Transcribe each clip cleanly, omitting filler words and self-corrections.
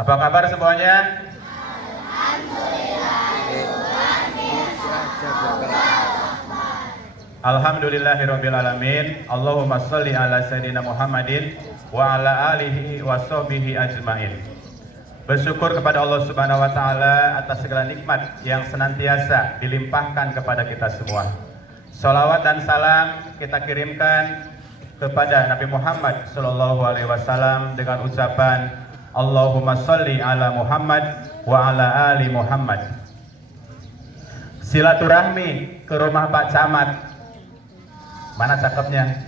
Apa kabar semuanya? Alhamdulillahirabbil alamin. Allahumma shalli ala sayyidina Muhammadin wa ala alihi wa sahbihi ajmain. Bersyukur kepada Allah Subhanahu wa taala atas segala nikmat yang senantiasa dilimpahkan kepada kita semua. Shalawat dan salam kita kirimkan kepada Nabi Muhammad sallallahu alaihi wasallam dengan ucapan Allahumma shalli ala Muhammad wa ala ali Muhammad. Silaturahmi ke rumah Pak Camat. Mana cakepnya?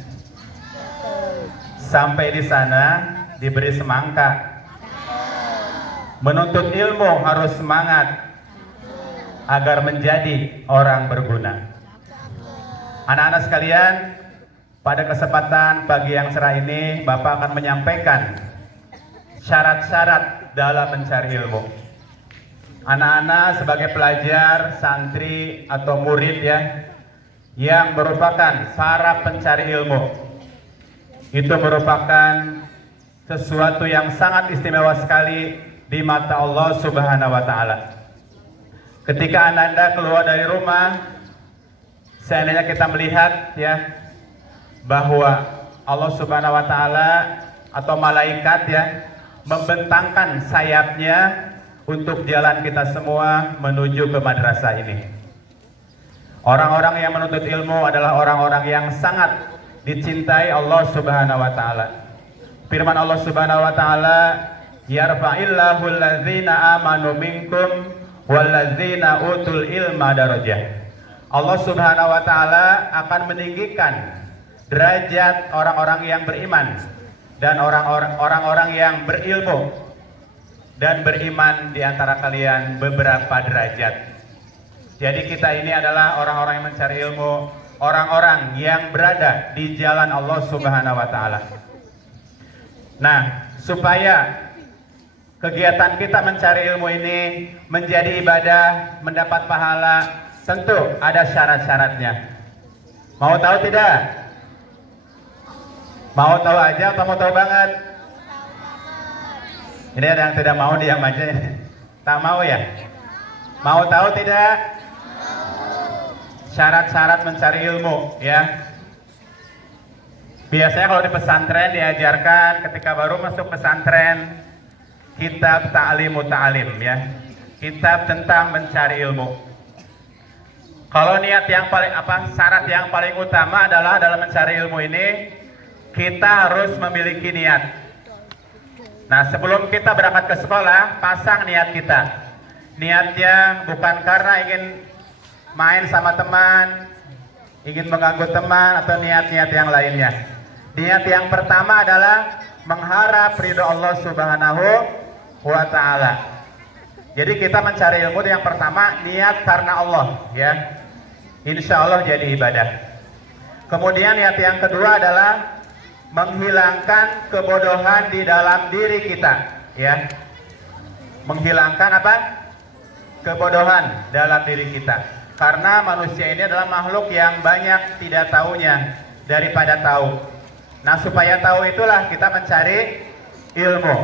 Sampai di sana diberi semangka. Menuntut ilmu harus semangat agar menjadi orang berguna. Anak-anak sekalian, pada kesempatan pagi yang cerah ini Bapak akan menyampaikan syarat-syarat dalam mencari ilmu. Anak-anak sebagai pelajar, santri atau murid ya, yang merupakan para pencari ilmu, itu merupakan sesuatu yang sangat istimewa sekali di mata Allah Subhanahu wa taala. Ketika Anda keluar dari rumah, seandainya kita melihat ya bahwa Allah Subhanahu wa taala atau malaikat ya membentangkan sayapnya untuk jalan kita semua menuju ke madrasah ini. Orang-orang yang menuntut ilmu adalah orang-orang yang sangat dicintai Allah Subhanahu wa taala. Firman Allah Subhanahu wa taala, "Yarfa'illahu alladzina amanu minkum walladzina utul ilma darajah." Allah Subhanahu wa taala akan meninggikan derajat orang-orang yang beriman dan orang-orang yang berilmu, dan beriman di antara kalian beberapa derajat. Jadi kita ini adalah orang-orang yang mencari ilmu, orang-orang yang berada di jalan Allah Subhanahu wa taala. Nah, supaya kegiatan kita mencari ilmu ini menjadi ibadah, mendapat pahala, tentu ada syarat-syaratnya. Mau tahu tidak? Mau tahu aja atau mau tahu banget? Ini ada yang tidak mau, diam aja. Tak mau ya? Mau tahu tidak? Syarat-syarat mencari ilmu ya. Biasanya kalau di pesantren diajarkan ketika baru masuk pesantren kitab ta'limu ta'lim ya. Kitab tentang mencari ilmu. Kalau niat yang paling syarat yang paling utama adalah dalam mencari ilmu ini kita harus memiliki niat. Nah, sebelum kita berangkat ke sekolah, pasang niat kita. Niatnya bukan karena ingin main sama teman, ingin mengganggu teman, atau niat-niat yang lainnya. Niat yang pertama adalah mengharap ridho Allah Subhanahu wa taala. Jadi kita mencari ilmu yang pertama niat karena Allah ya. Insya Allah jadi ibadah. Kemudian niat yang kedua adalah menghilangkan kebodohan di dalam diri kita ya. Menghilangkan apa? Kebodohan dalam diri kita. Karena manusia ini adalah makhluk yang banyak tidak tahunya daripada tahu. Nah, supaya tahu itulah kita mencari ilmu.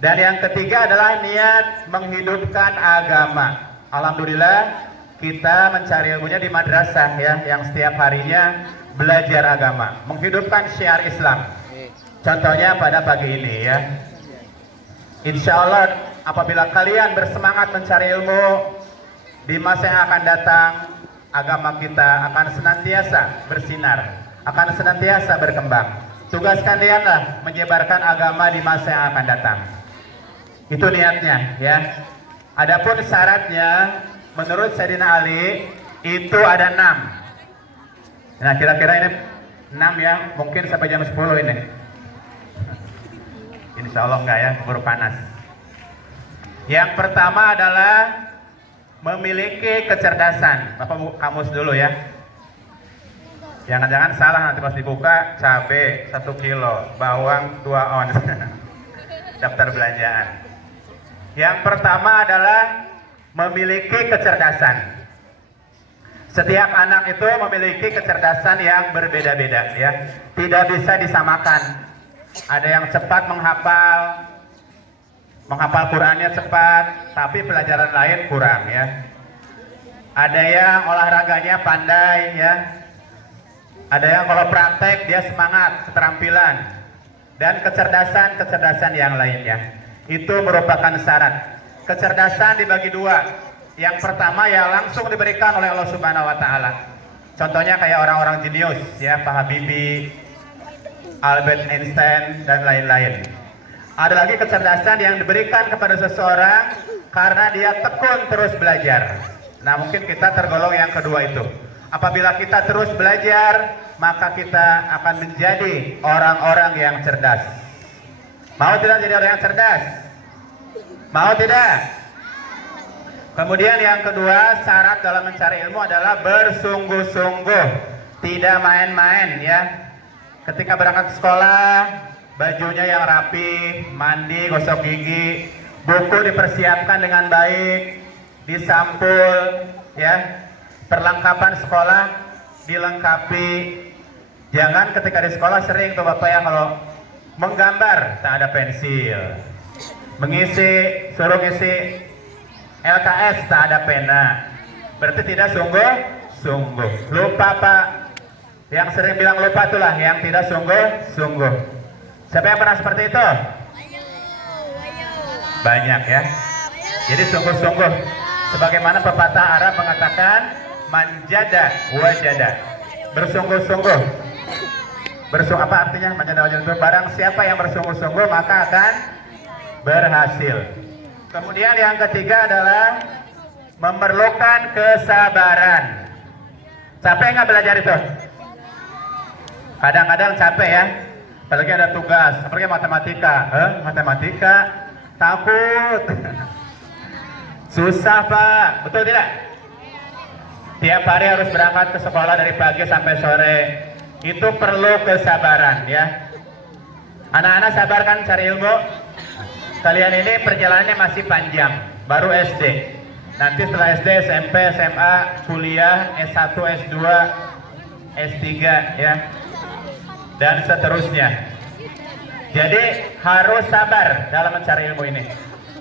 Dan yang ketiga adalah niat menghidupkan agama. Alhamdulillah kita mencari ilmunya di madrasah ya, yang setiap harinya belajar agama, menghidupkan syiar Islam. Contohnya pada pagi ini ya. Insya Allah apabila kalian bersemangat mencari ilmu, di masa yang akan datang agama kita akan senantiasa bersinar, akan senantiasa berkembang. Tugas kalianlah menyebarkan agama di masa yang akan datang. Itu niatnya ya. Adapun syaratnya menurut Sayyidina Ali itu ada 6. Nah, kira-kira ini 6 ya, mungkin sampai jam 10 ini. Insya Allah enggak ya, keburu panas. Yang pertama adalah memiliki kecerdasan. Bapak buka kamus dulu ya. Jangan-jangan salah nanti pas dibuka, cabai 1 kilo, bawang 2 ons. Daftar belanjaan. Yang pertama adalah memiliki kecerdasan. Setiap anak itu memiliki kecerdasan yang berbeda-beda ya. Tidak bisa disamakan. Ada yang cepat menghafal, menghafal Qurannya cepat, tapi pelajaran lain kurang ya. Ada yang olahraganya pandai ya. Ada yang kalau praktek dia semangat, keterampilan dan kecerdasan yang lainnya. Itu merupakan syarat. Kecerdasan dibagi dua. Yang pertama ya langsung diberikan oleh Allah Subhanahu wa taala. Contohnya kayak orang-orang jenius ya, Pak Habibie, Albert Einstein dan lain-lain. Ada lagi kecerdasan yang diberikan kepada seseorang karena dia tekun terus belajar. Nah, mungkin kita tergolong yang kedua itu. Apabila kita terus belajar, maka kita akan menjadi orang-orang yang cerdas. Mau tidak jadi orang yang cerdas? Mau tidak? Kemudian yang kedua, syarat dalam mencari ilmu adalah bersungguh-sungguh, tidak main-main ya. Ketika berangkat ke sekolah, bajunya yang rapi, mandi, gosok gigi, buku dipersiapkan dengan baik, disampul ya. Perlengkapan sekolah dilengkapi. Jangan ketika di sekolah sering tuh Bapak ya kalau menggambar tak ada pensil, suruh ngisi LKS tak ada pena, berarti tidak sungguh. Lupa Pak. Yang sering bilang lupa itulah yang tidak sungguh. Siapa yang pernah seperti itu? Banyak ya. Jadi sungguh-sungguh. Sebagaimana pepatah Arab mengatakan manjada wajada. Bersungguh-sungguh. Apa artinya manjada wajada itu? Barang siapa yang bersungguh-sungguh maka akan berhasil. Kemudian yang ketiga adalah memerlukan kesabaran. Capek nggak belajar itu? Kadang-kadang capek ya. Apalagi ada tugas, apalagi matematika. Matematika takut. Susah Pak, betul tidak? Tiap hari harus berangkat ke sekolah dari pagi sampai sore. Itu perlu kesabaran ya. Anak-anak sabar kan cari ilmu? Kalian ini perjalanannya masih panjang, baru SD. Nanti setelah SD, SMP, SMA, kuliah, S1, S2, S3 ya. Dan seterusnya. Jadi harus sabar dalam mencari ilmu ini.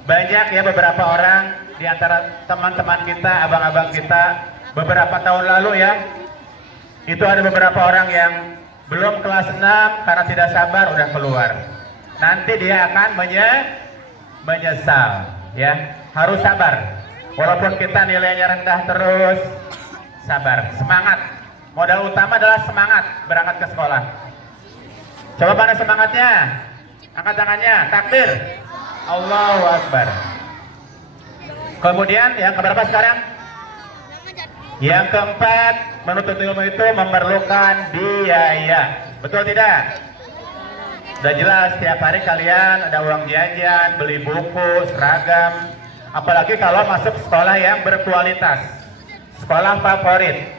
Banyak ya beberapa orang di antara teman-teman kita, abang-abang kita, beberapa tahun lalu ya, itu ada beberapa orang yang belum kelas 6 karena tidak sabar udah keluar. Nanti dia akan menyesal ya. Harus sabar. Walaupun kita nilainya rendah terus, sabar, semangat. Modal utama adalah semangat berangkat ke sekolah. Coba mana semangatnya? Angkat tangannya, takbir. Allahu Akbar. Kemudian yang keberapa sekarang? Yang keempat, menuntut ilmu itu memerlukan biaya. Betul tidak? Udah jelas, tiap hari kalian ada uang jajan, beli buku, seragam. Apalagi kalau masuk sekolah yang berkualitas. Sekolah favorit,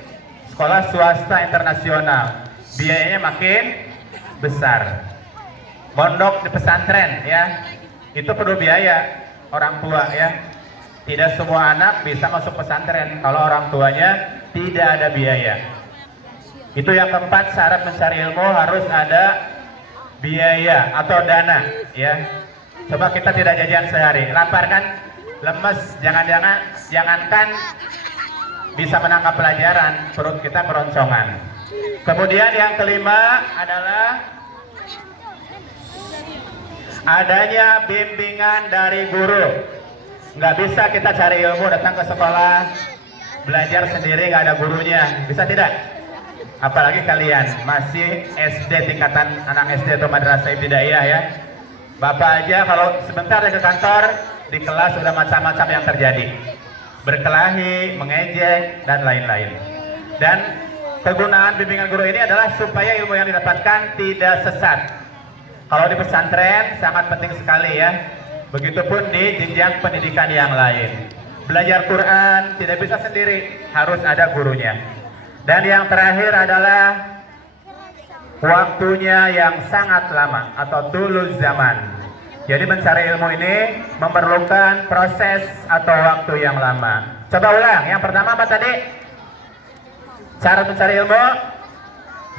sekolah swasta internasional. Biayanya makin besar. Mondok di pesantren ya, itu perlu biaya orang tua ya. Tidak semua anak bisa masuk pesantren kalau orang tuanya tidak ada biaya. Itu yang keempat, syarat mencari ilmu harus ada biaya atau dana ya. Coba kita tidak jajan sehari, lapar kan, lemes, jangankan bisa menangkap pelajaran, perut kita keroncongan. Kemudian yang kelima adalah adanya bimbingan dari guru. Nggak bisa kita cari ilmu datang ke sekolah belajar sendiri nggak ada gurunya, bisa tidak? Apalagi kalian masih SD, tingkatan anak SD atau madrasah ibtidaiyah ya. Bapak aja kalau sebentar ke kantor, di kelas sudah macam-macam yang terjadi, berkelahi, mengejek dan lain-lain. Dan kegunaan bimbingan guru ini adalah supaya ilmu yang didapatkan tidak sesat. Kalau di pesantren sangat penting sekali ya. Begitupun di jenjang pendidikan yang lain. Belajar Quran tidak bisa sendiri, harus ada gurunya. Dan yang terakhir adalah waktunya yang sangat lama atau tulus zaman. Jadi mencari ilmu ini memerlukan proses atau waktu yang lama. Coba ulang, yang pertama apa tadi? Cara mencari ilmu?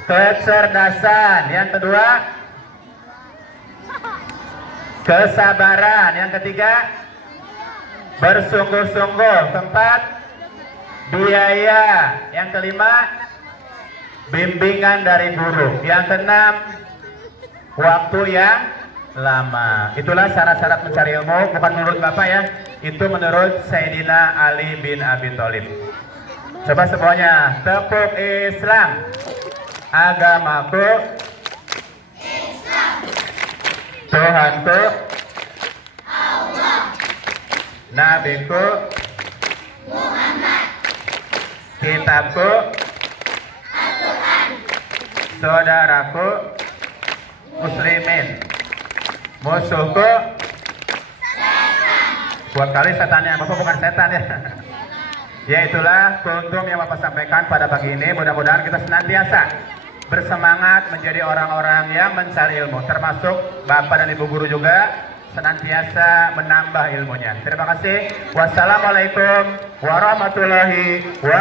Kecerdasan. Yang kedua? kesabaran. Yang ketiga, bersungguh-sungguh. Keempat, biaya. Yang kelima, bimbingan dari guru. Yang keenam, waktu yang lama. Itulah syarat-syarat mencari ilmu, bukan menurut Bapak ya, itu menurut Sayyidina Ali bin Abi Thalib. Coba semuanya, tepuk Islam. Agamaku Islam. Tuhanku Allah. Nabiku Muhammad. Kitabku Al-Quran. Saudaraku muslimin. Musuhku setan. Buat kali setannya, Bapak bukan setan ya. Ya itulah kultum yang Bapak sampaikan pada pagi ini. Mudah-mudahan kita senantiasa bersemangat menjadi orang-orang yang mencari ilmu, termasuk Bapak dan Ibu guru juga senantiasa menambah ilmunya. Terima kasih. Wassalamualaikum warahmatullahi wabarakatuh.